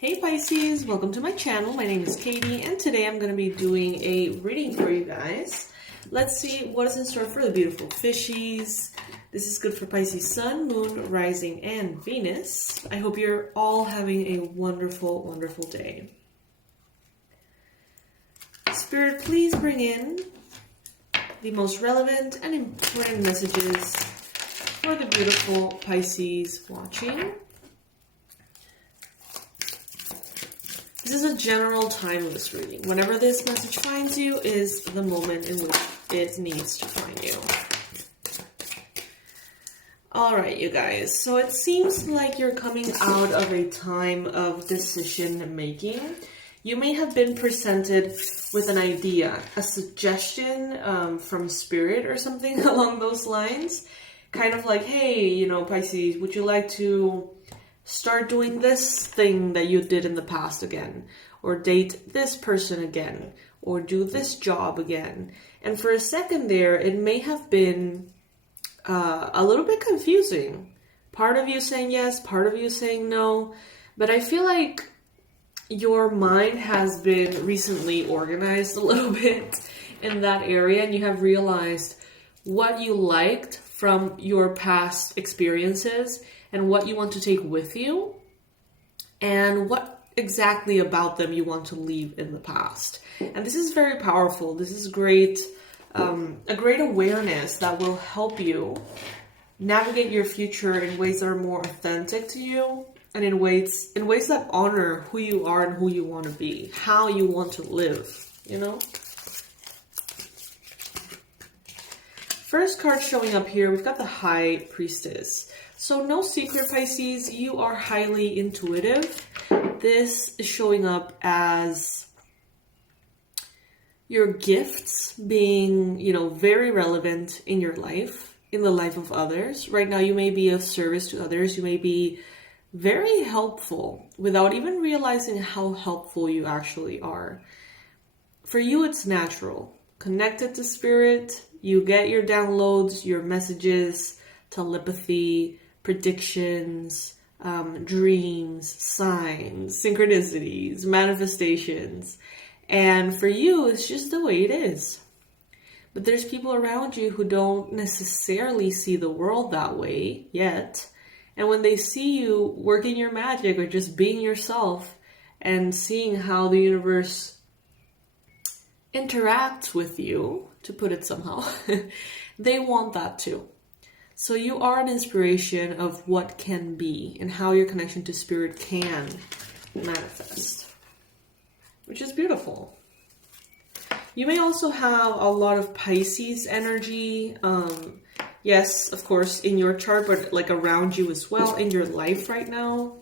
Hey Pisces, welcome to my channel. My name is Katie and today I'm going to be doing a reading for you guys. Let's see what is in store for the beautiful fishies. This is good for Pisces Sun, Moon, Rising, and Venus. I hope you're all having a wonderful, wonderful day. Spirit, please bring in the most relevant and important messages for the beautiful Pisces watching. This is a general timeless reading. Whenever this message finds you is the moment in which it needs to find you. Alright, you guys. So it seems like you're coming out of a time of decision making. You may have been presented with an idea, a suggestion from spirit or something along those lines. Kind of like, hey, you know, Pisces, would you like to start doing this thing that you did in the past again, or date this person again, or do this job again? And for a second there, it may have been a little bit confusing. Part of you saying yes, part of you saying no, but I feel like your mind has been recently organized a little bit in that area, and you have realized what you liked from your past experiences and what you want to take with you, and what exactly about them you want to leave in the past. And this is very powerful. This is great, a great awareness that will help you navigate your future in ways that are more authentic to you, and in ways that honor who you are and who you want to be, how you want to live, you know? First card showing up here, we've got the High Priestess. So no secret, Pisces, you are highly intuitive. This is showing up as your gifts being, you know, very relevant in your life, in the life of others. Right now, you may be of service to others. You may be very helpful without even realizing how helpful you actually are. For you, it's natural. Connected to spirit, you get your downloads, your messages, telepathy, predictions, dreams, signs, synchronicities, manifestations. And for you, it's just the way it is. But there's people around you who don't necessarily see the world that way yet. And when they see you working your magic or just being yourself and seeing how the universe interacts with you, to put it somehow, they want that too. So you are an inspiration of what can be and how your connection to spirit can manifest, which is beautiful. You may also have a lot of Pisces energy. Yes, of course, in your chart, but like around you as well, in your life right now.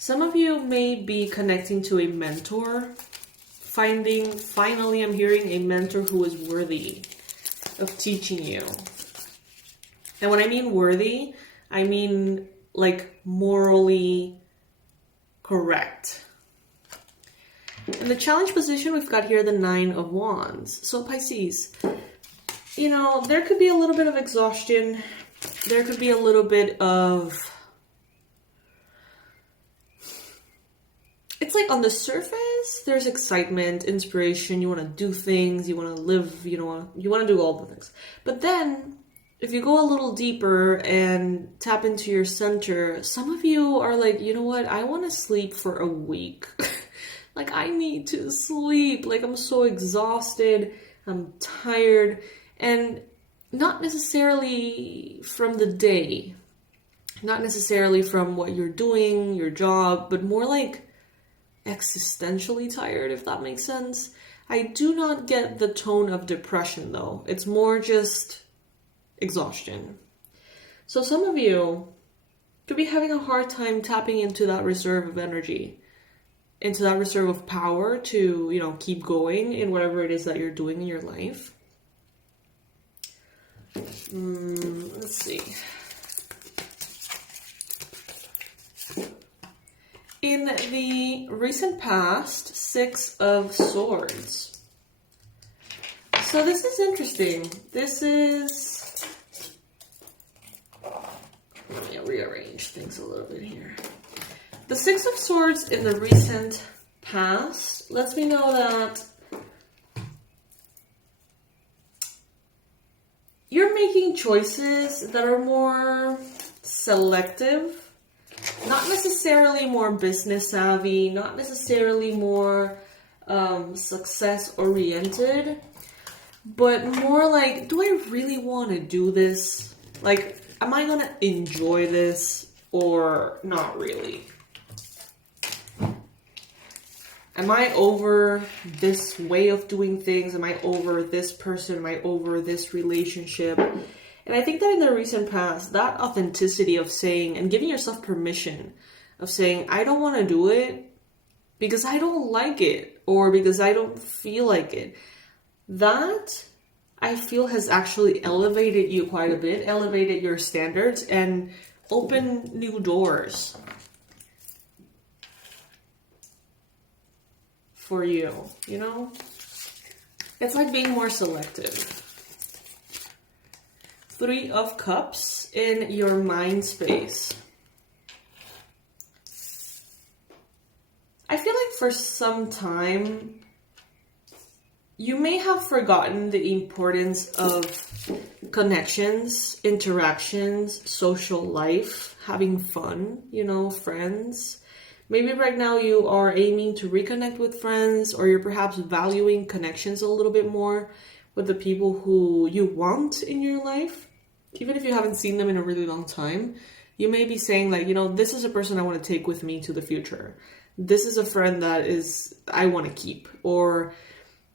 Some of you may be connecting to a mentor, finally I'm hearing a mentor who is worthy of teaching you. And when I mean worthy, I mean like morally correct. In the challenge position, we've got here the Nine of Wands. So Pisces, you know, there could be a little bit of exhaustion. There could be a little bit of, it's like on the surface, there's excitement, inspiration, you want to do things, you want to live, you want to do all the things. But then, if you go a little deeper and tap into your center, some of you are like, you know what, I want to sleep for a week. Like, I need to sleep. Like, I'm so exhausted, I'm tired. And not necessarily from the day, not necessarily from what you're doing, your job, but more like existentially tired, if that makes sense. I do not get the tone of depression though. It's more just exhaustion. So some of you could be having a hard time tapping into that reserve of energy, into that reserve of power to, you know, keep going in whatever it is that you're doing in your life. Let's see. In the recent past, Six of Swords. So this is interesting. This is, let me rearrange things a little bit here. The Six of Swords in the recent past lets me know that you're making choices that are more selective, not necessarily more business savvy, not necessarily more success oriented, but more like, do I really want to do this? Like, am I gonna enjoy this or not really? Am I over this way of doing things? Am I over this person? Am I over this relationship? And I think that in the recent past, that authenticity of saying and giving yourself permission of saying, I don't want to do it because I don't like it or because I don't feel like it. That I feel has actually elevated you quite a bit, elevated your standards and opened new doors for you, you know? It's like being more selective. Three of Cups in your mind space. I feel like for some time, you may have forgotten the importance of connections, interactions, social life, having fun, you know, friends. Maybe right now you are aiming to reconnect with friends, or you're perhaps valuing connections a little bit more with the people who you want in your life. Even if you haven't seen them in a really long time, you may be saying like, you know, this is a person I want to take with me to the future. This is a friend that I want to keep. Or,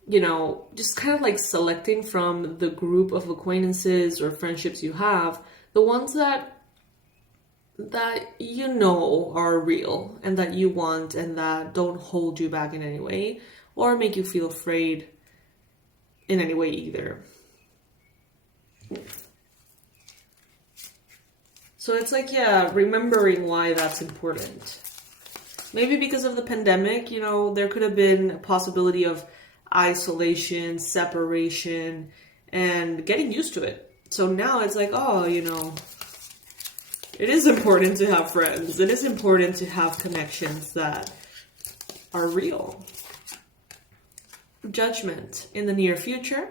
you know, just kind of like selecting from the group of acquaintances or friendships you have, the ones that you know are real and that you want and that don't hold you back in any way or make you feel afraid in any way either. So it's like, yeah, remembering why that's important. Maybe because of the pandemic, you know, there could have been a possibility of isolation, separation, and getting used to it. So now it's like, oh, you know, it is important to have friends. It is important to have connections that are real. Judgment in the near future.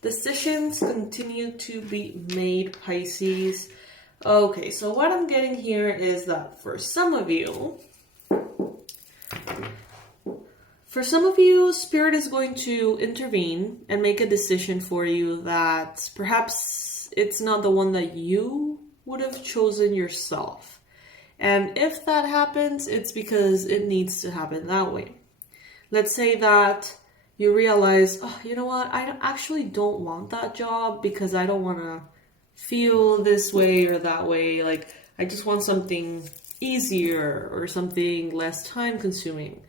Decisions continue to be made, Pisces. Okay, so what I'm getting here is that for some of you, Spirit is going to intervene and make a decision for you that perhaps it's not the one that you would have chosen yourself. And if that happens, it's because it needs to happen that way. Let's say that you realize, oh, you know what, I actually don't want that job because I don't want to feel this way or that way. Like, I just want something easier or something less time consuming.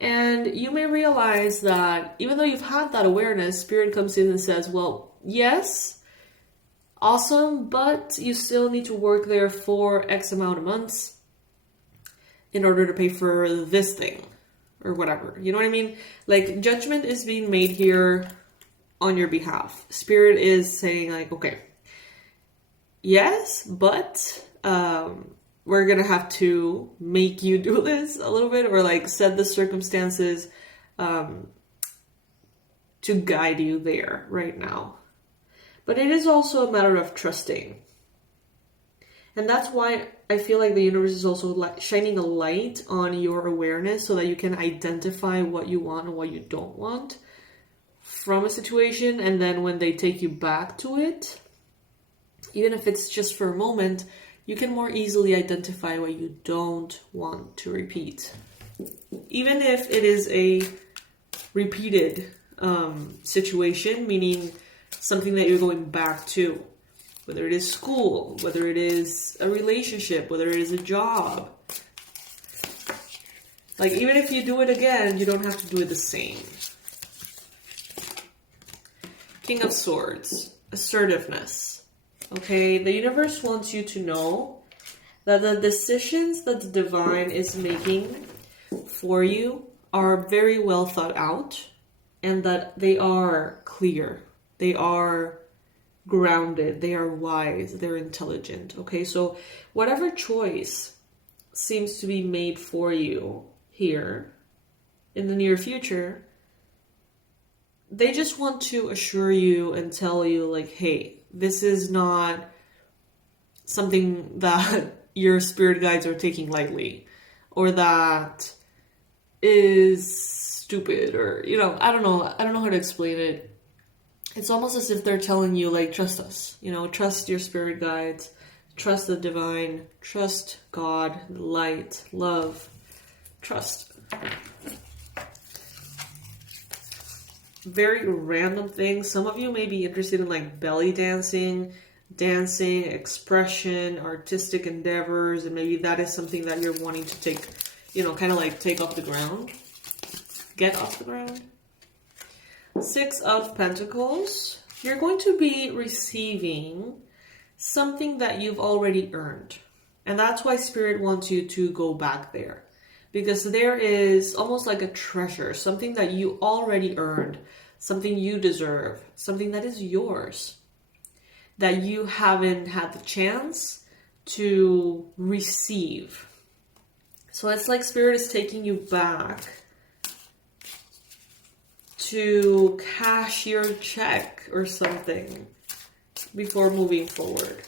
And you may realize that even though you've had that awareness, Spirit comes in and says, well, yes, awesome, but you still need to work there for X amount of months in order to pay for this thing or whatever. You know what I mean? Like, judgment is being made here on your behalf. Spirit is saying like, okay, yes, but we're going to have to make you do this a little bit, or like set the circumstances to guide you there right now. But it is also a matter of trusting. And that's why I feel like the universe is also shining a light on your awareness so that you can identify what you want and what you don't want from a situation. And then when they take you back to it, even if it's just for a moment, you can more easily identify what you don't want to repeat. Even if it is a repeated situation, meaning something that you're going back to, whether it is school, whether it is a relationship, whether it is a job. Like, even if you do it again, you don't have to do it the same. King of Swords, assertiveness. Okay, the universe wants you to know that the decisions that the divine is making for you are very well thought out and that they are clear. They are grounded. They are wise. They're intelligent. Okay, so whatever choice seems to be made for you here in the near future, they just want to assure you and tell you, like, hey, this is not something that your spirit guides are taking lightly, or that is stupid, or, you know, I don't know how to explain it. It's almost as if they're telling you, like, trust us, you know, trust your spirit guides, trust the divine, trust God, light, love, trust. Very random things. Some of you may be interested in like belly dancing, expression, artistic endeavors, and maybe that is something that you're wanting to take, you know, kind of like take off the ground, get off the ground. 6 of Pentacles. You're going to be receiving something that you've already earned. And that's why Spirit wants you to go back there. Because there is almost like a treasure, something that you already earned, something you deserve, something that is yours, that you haven't had the chance to receive. So it's like Spirit is taking you back to cash your check or something before moving forward.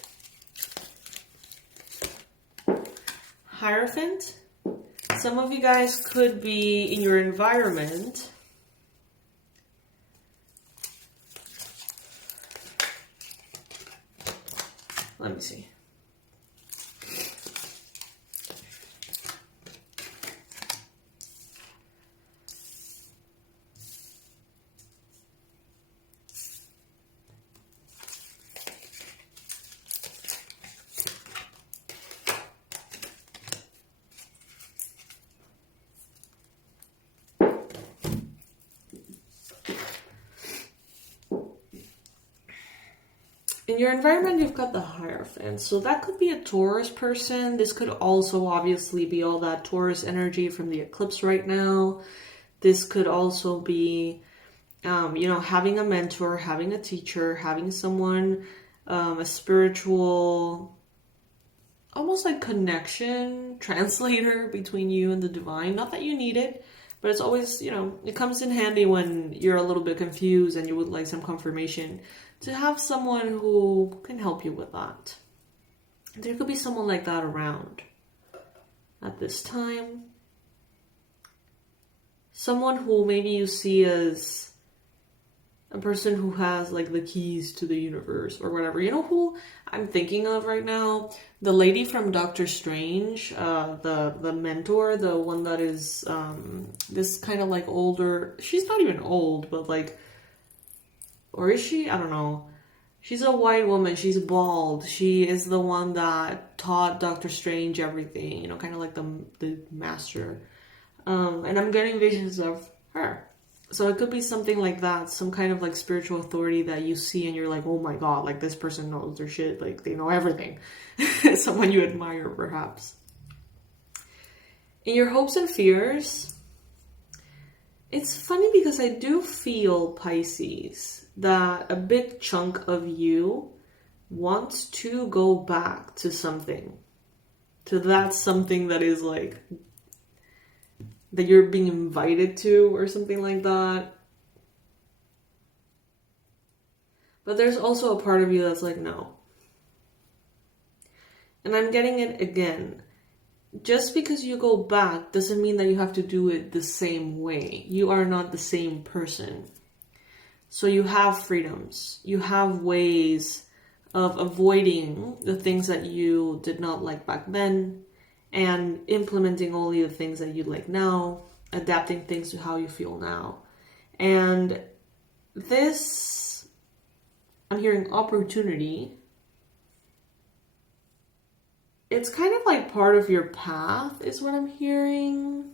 Hierophant. Some of you guys could be in your environment let me see. In your environment, you've got the Hierophant. So that could be a Taurus person. This could also obviously be all that Taurus energy from the eclipse right now. This could also be, you know, having a mentor, having a teacher, having someone, a spiritual, almost like connection, translator between you and the divine. Not that you need it, but it's always, you know, it comes in handy when you're a little bit confused and you would like some confirmation, to have someone who can help you with that. There could be someone like that around at this time. Someone who maybe you see as a person who has like the keys to the universe or whatever. You know who I'm thinking of right now? The lady from Doctor Strange, the mentor, the one that is this kind of like older. She's not even old, but like, or is she? I don't know. She's a white woman. She's bald. She is the one that taught Doctor Strange everything, you know, kind of like the master. And I'm getting visions of her. So it could be something like that, some kind of like spiritual authority that you see and you're like, oh my God, like this person knows their shit. Like they know everything. Someone you admire, perhaps. In your hopes and fears, it's funny because I do feel, Pisces, that a big chunk of you wants to go back to something. To that something that is like, that you're being invited to or something like that. But there's also a part of you that's like, no. And I'm getting it again. Just because you go back doesn't mean that you have to do it the same way. You are not the same person. So you have freedoms. You have ways of avoiding the things that you did not like back then and implementing only the things that you like now, adapting things to how you feel now. And this, I'm hearing opportunity. It's kind of like part of your path is what I'm hearing.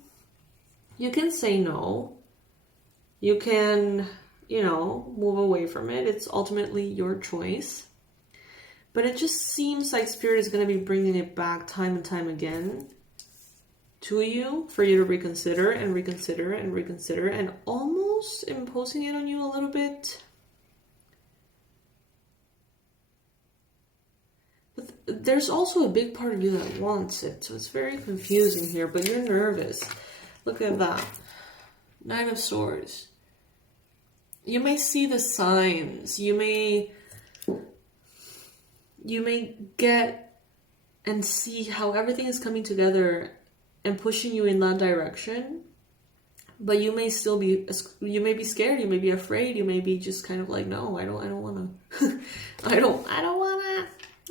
You can say no. You can, you know, move away from it. It's ultimately your choice. But it just seems like Spirit is going to be bringing it back time and time again to you for you to reconsider and reconsider and reconsider, and almost imposing it on you a little bit. there's also a big part of you that wants it. So it's very confusing here, but you're nervous. Look at that. Nine of Swords. You may see the signs. You may get and see how everything is coming together and pushing you in that direction. But you may still be, you may be scared, you may be afraid, you may be just kind of like, no, I don't want to. I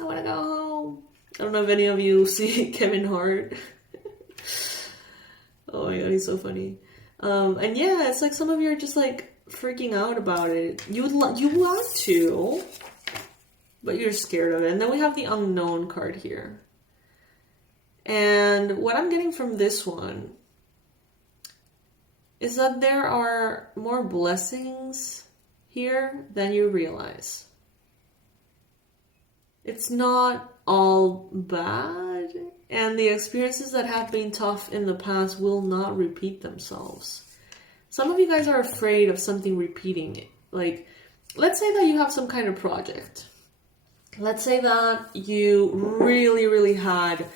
want to go home. I don't know if any of you see Kevin Hart. Oh my god, he's so funny. And yeah, it's like some of you are just like freaking out about it. You want to, but you're scared of it. And then we have the Unknown card here. And what I'm getting from this one is that there are more blessings here than you realize. It's not all bad, and the experiences that have been tough in the past will not repeat themselves. Some of you guys are afraid of something repeating. Like, let's say that you have some kind of project. Let's say that you really, really had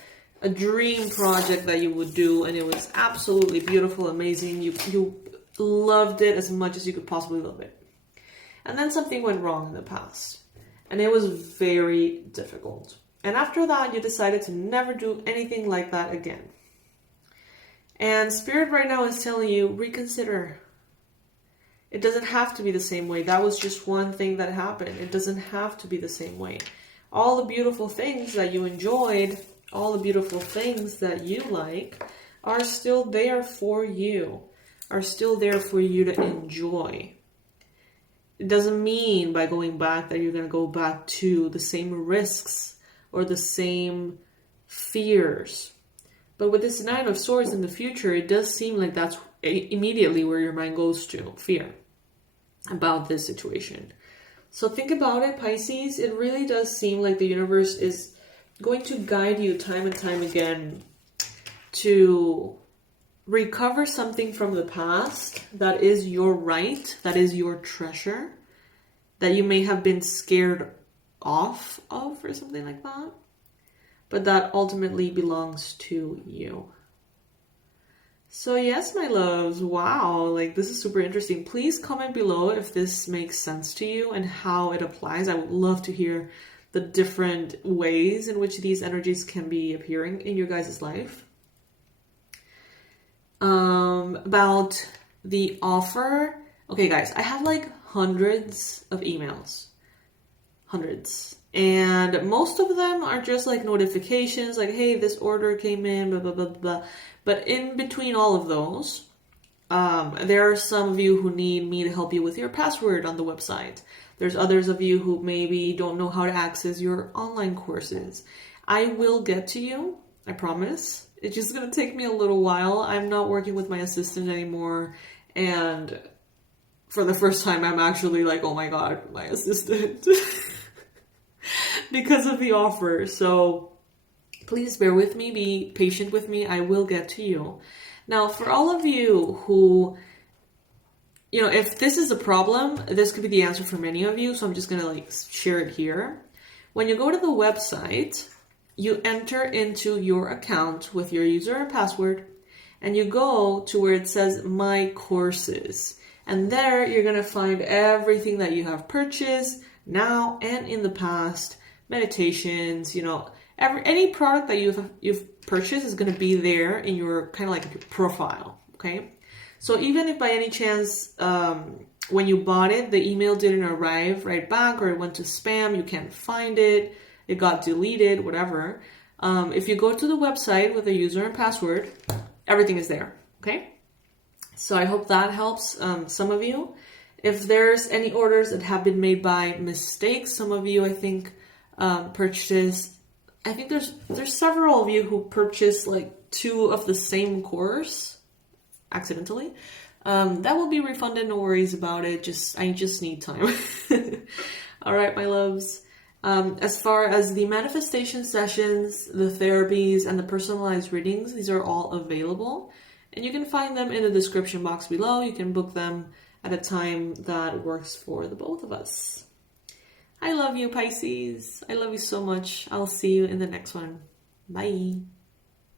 a dream project that you would do, and it was absolutely beautiful, amazing. You loved it as much as you could possibly love it. And then something went wrong in the past, and it was very difficult. And after that, you decided to never do anything like that again. And Spirit right now is telling you, reconsider. It doesn't have to be the same way. That was just one thing that happened. It doesn't have to be the same way. All the beautiful things that you enjoyed, all the beautiful things that you like are still there for you, are still there for you to enjoy. It doesn't mean by going back that you're going to go back to the same risks or the same fears. But with this Nine of Swords in the future, it does seem like that's immediately where your mind goes to, fear about this situation. So think about it, Pisces. It really does seem like the universe is going to guide you time and time again to recover something from the past that is your right, that is your treasure, that you may have been scared off of or something like that, but that ultimately belongs to you. So yes, my loves, wow, like this is super interesting. Please comment below if this makes sense to you and how it applies. I would love to hear the different ways in which these energies can be appearing in your guys' life. About the offer. Okay, guys, I have like hundreds of emails. Hundreds. And most of them are just like notifications, like, hey, this order came in, blah, blah, blah, blah. But in between all of those, there are some of you who need me to help you with your password on the website. There's others of you who maybe don't know how to access your online courses. I will get to you, I promise. It's just going to take me a little while. I'm not working with my assistant anymore. And for the first time, I'm actually like, oh my God, my assistant. Because of the offer. So please bear with me, be patient with me. I will get to you. Now, for all of you who, you know, if this is a problem, this could be the answer for many of you. So I'm just going to like share it here. When you go to the website, you enter into your account with your user and password, and you go to where it says My Courses. And there you're going to find everything that you have purchased now and in the past, meditations, you know, any product that you've purchased is going to be there in your kind of like your profile. Okay. So even if by any chance, when you bought it, the email didn't arrive right back, or it went to spam, you can't find it, it got deleted, whatever. If you go to the website with a user and password, everything is there. Okay. So I hope that helps some of you. If there's any orders that have been made by mistake, some of you, I think, purchased, I think there's several of you who purchased like 2 of the same course accidentally. That will be refunded, no worries about it. I just need time. All right, my loves. As far as the manifestation sessions, the therapies, and the personalized readings, these are all available. And you can find them in the description box below. You can book them at a time that works for the both of us. I love you, Pisces. I love you so much. I'll see you in the next one. Bye.